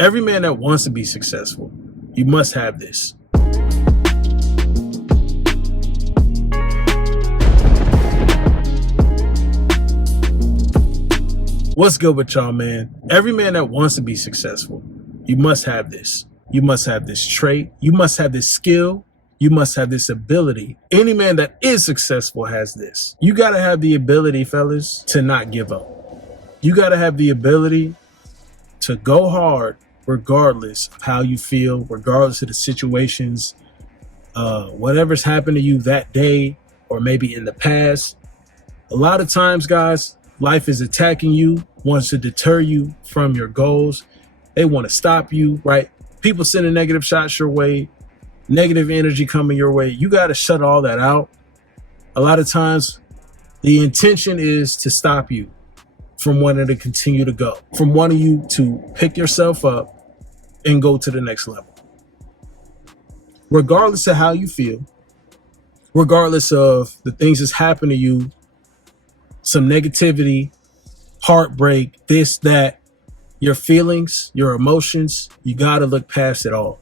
Every man that wants to be successful, you must have this. What's good with y'all, man? Every man that wants to be successful, you must have this. You must have this trait. You must have this skill. You must have this ability. Any man that is successful has this. You got to have the ability, fellas, to not give up. You got to have the ability to go hard regardless of how you feel, regardless of the situations, whatever's happened to you that day or maybe in the past. A lot of times, guys, life is attacking you, wants to deter you from your goals. They want to stop you, right? People sending negative shots your way, negative energy coming your way. You got to shut all that out. A lot of times, the intention is to stop you from wanting to continue to go, from wanting you to pick yourself up and go to the next level. Regardless of how you feel, regardless of the things that's happened to you, some negativity, heartbreak, this, that, your feelings, your emotions, you got to look past it all.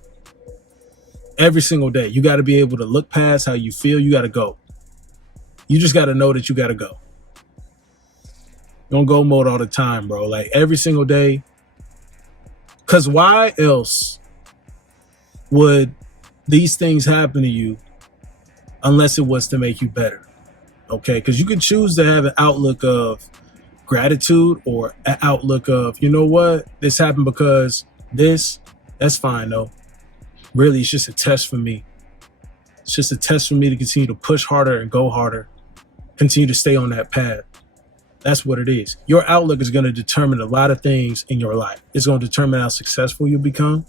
Every single day, you got to be able to look past how you feel. You got to go. You just got to know that you got to go. Don't go mode all the time, bro. Like every single day. Because why else would these things happen to you unless it was to make you better? Okay, because you can choose to have an outlook of gratitude or an outlook of, you know what, this happened because this, that's fine though. Really, it's just a test for me. It's just a test for me to continue to push harder and go harder, continue to stay on that path. That's what it is. Your outlook is going to determine a lot of things in your life. It's going to determine how successful you become,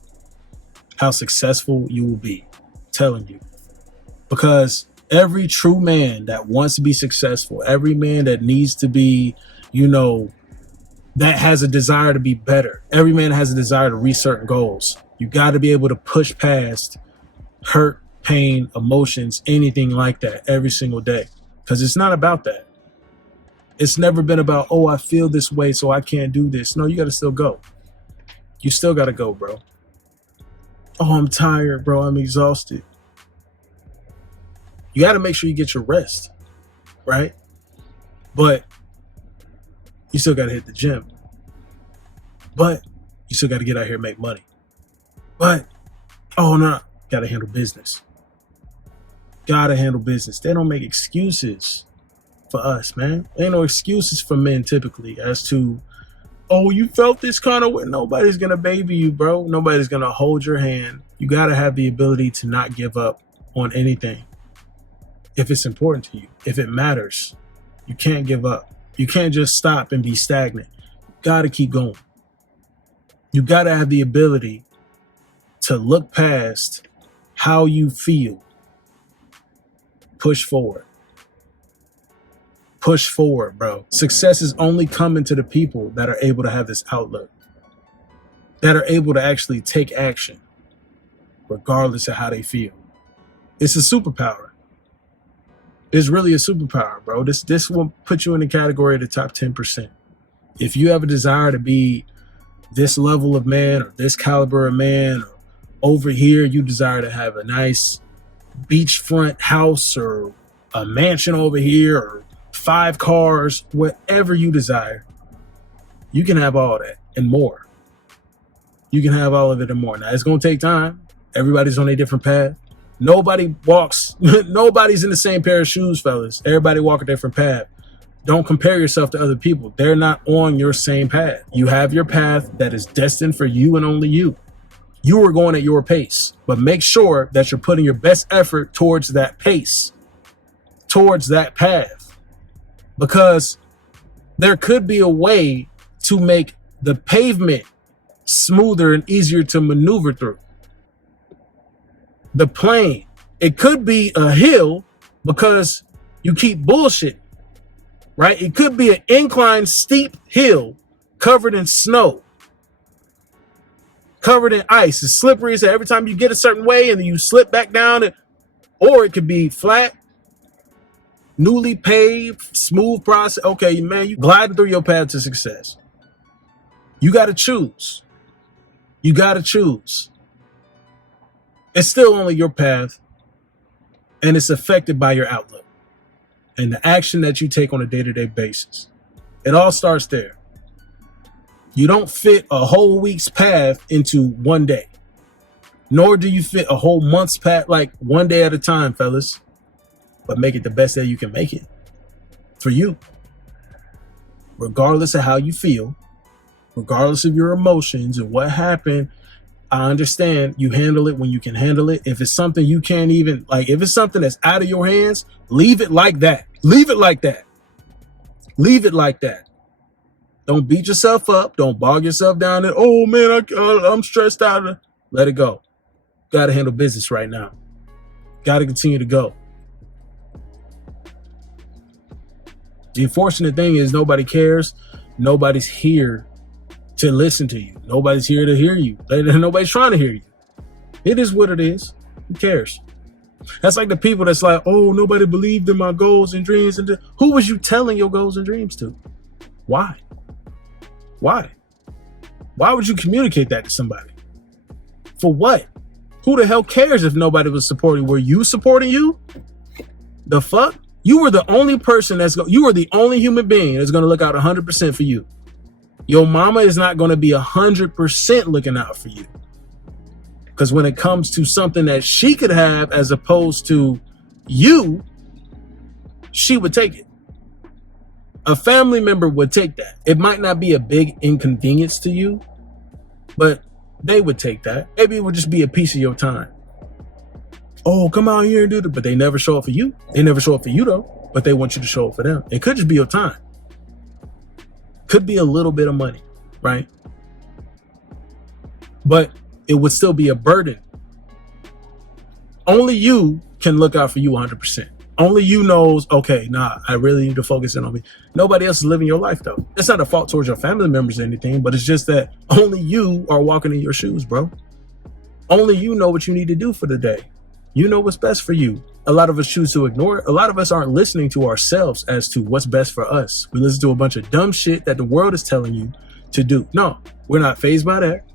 how successful you will be. I'm telling you. Because every true man that wants to be successful, every man that needs to be, that has a desire to be better, every man has a desire to reach certain goals. You got to be able to push past hurt, pain, emotions, anything like that every single day. Because it's not about that. It's never been about, oh, I feel this way, so I can't do this. No, you got to still go. You still got to go, bro. Oh, I'm tired, bro. I'm exhausted. You got to make sure you get your rest, right? But you still got to hit the gym. But you still got to get out here and make money. But, oh, no, got to handle business. Got to handle business. They don't make excuses for us, man. Ain't no excuses for men typically as to, oh, you felt this kind of way. Nobody's going to baby you, bro. Nobody's going to hold your hand. You got to have the ability to not give up on anything. If it's important to you, if it matters, you can't give up. You can't just stop and be stagnant. You got to keep going. You got to have the ability to look past how you feel. Push forward. Push forward, bro. Success is only coming to the people that are able to have this outlook, that are able to actually take action, regardless of how they feel. It's a superpower. It's really a superpower, bro. This will put you in the category of the top 10%. If you have a desire to be this level of man or this caliber of man, or over here you desire to have a nice beachfront house or a mansion over here or 5 cars, whatever you desire, you can have all that and more. You can have all of it and more. Now, it's going to take time. Everybody's on a different path. Nobody's in the same pair of shoes, fellas. Everybody walk a different path. Don't compare yourself to other people. They're not on your same path. You have your path that is destined for you and only you. You are going at your pace, but make sure that you're putting your best effort towards that pace, towards that path, because there could be a way to make the pavement smoother and easier to maneuver through. The plane, it could be a hill because you keep bullshit, right? It could be an inclined, steep hill covered in snow, covered in ice. It's slippery, so every time you get a certain way and then you slip back down, or it could be flat, newly paved, smooth process. Okay, man, you gliding through your path to success. You got to choose. You got to choose. It's still only your path, and it's affected by your outlook and the action that you take on a day-to-day basis. It all starts there. You don't fit a whole week's path into one day, nor do you fit a whole month's path, like one day at a time, fellas. But make it the best that you can make it for you, regardless of how you feel, regardless of your emotions and what happened. I understand you handle it when you can handle it. If it's something you can't even, like, if it's something that's out of your hands, leave it like that. Leave it like that. Leave it like that. Don't beat yourself up. Don't bog yourself down. And, oh man, I'm stressed out. Let it go. Got to handle business right now. Got to continue to go. The unfortunate thing is nobody cares. Nobody's here to listen to you. Nobody's here to hear you. Nobody's trying to hear you. It is what it is. Who cares? That's like the people that's like, oh, nobody believed in my goals and dreams. And who was you telling your goals and dreams to? Why? Why? Why would you communicate that to somebody? For what? Who the hell cares if nobody was supporting? Were you supporting you? The fuck? You were the only person you were the only human being that's going to look out 100% for you. Your mama is not going to be 100% looking out for you. Because when it comes to something that she could have as opposed to you, she would take it. A family member would take that. It might not be a big inconvenience to you, but they would take that. Maybe it would just be a piece of your time. Oh, come out here and do that. But they never show up for you. They never show up for you though, but they want you to show up for them. It could just be your time. Could be a little bit of money, right? But it would still be a burden. Only you can look out for you 100%. Only you knows, okay, nah, I really need to focus in on me. Nobody else is living your life though. It's not a fault towards your family members or anything, but it's just that only you are walking in your shoes, bro. Only you know what you need to do for the day. You know what's best for you. A lot of us choose to ignore it. A lot of us aren't listening to ourselves as to what's best for us. We listen to a bunch of dumb shit that the world is telling you to do. No, we're not fazed by that.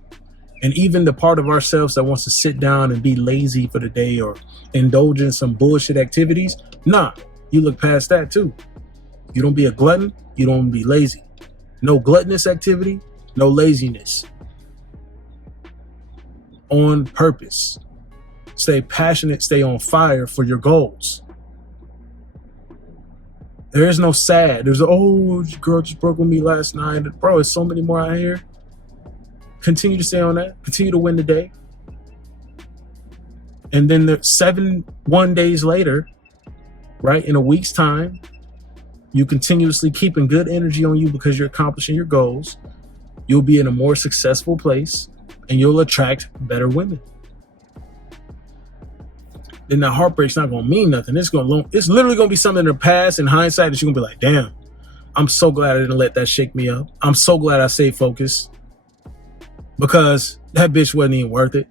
And even the part of ourselves that wants to sit down and be lazy for the day or indulge in some bullshit activities, nah, you look past that too. You don't be a glutton. You don't be lazy. No gluttonous activity, no laziness. On purpose. Stay passionate, stay on fire for your goals. There is no sad. There's, oh, girl just broke with me last night. Bro, there's so many more out here. Continue to stay on that. Continue to win the day. And then the 71 days later, right, in a week's time, you continuously keeping good energy on you because you're accomplishing your goals. You'll be in a more successful place and you'll attract better women. Then that heartbreak's not going to mean nothing. It's literally going to be something in the past, in hindsight, that you're going to be like, damn, I'm so glad I didn't let that shake me up. I'm so glad I stayed focused because that bitch wasn't even worth it.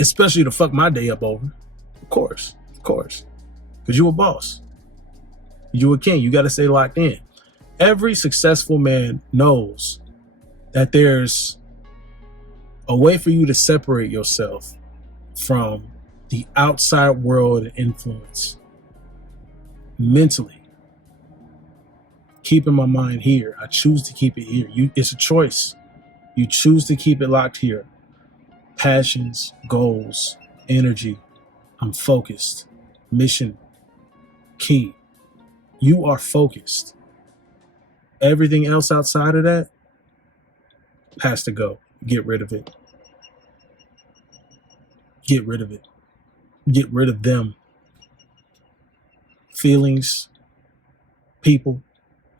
Especially to fuck my day up over. Of course. Because you a boss. You a king. You got to stay locked in. Every successful man knows that there's a way for you to separate yourself from the outside world influence mentally. Keeping my mind here. I choose to keep it here. It's a choice. You choose to keep it locked here. Passions, goals, energy. I'm focused. Mission, key. You are focused. Everything else outside of that has to go. Get rid of it. Get rid of it. Get rid of them. Feelings, people,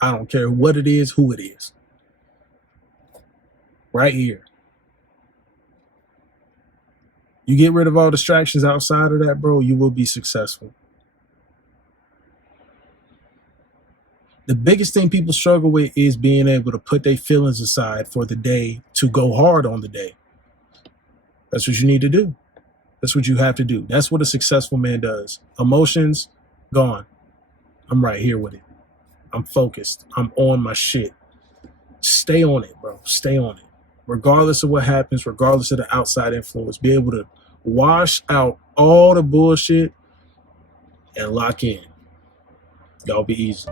I don't care what it is, who it is. Right here. You get rid of all distractions outside of that, bro, you will be successful. The biggest thing people struggle with is being able to put their feelings aside for the day to go hard on the day. That's what you need to do. That's what you have to do. That's what a successful man does. Emotions, gone. I'm right here with it. I'm focused. I'm on my shit. Stay on it, bro. Stay on it. regardless of what happens, regardless of the outside influence, be able to wash out all the bullshit and lock in. Y'all be easy.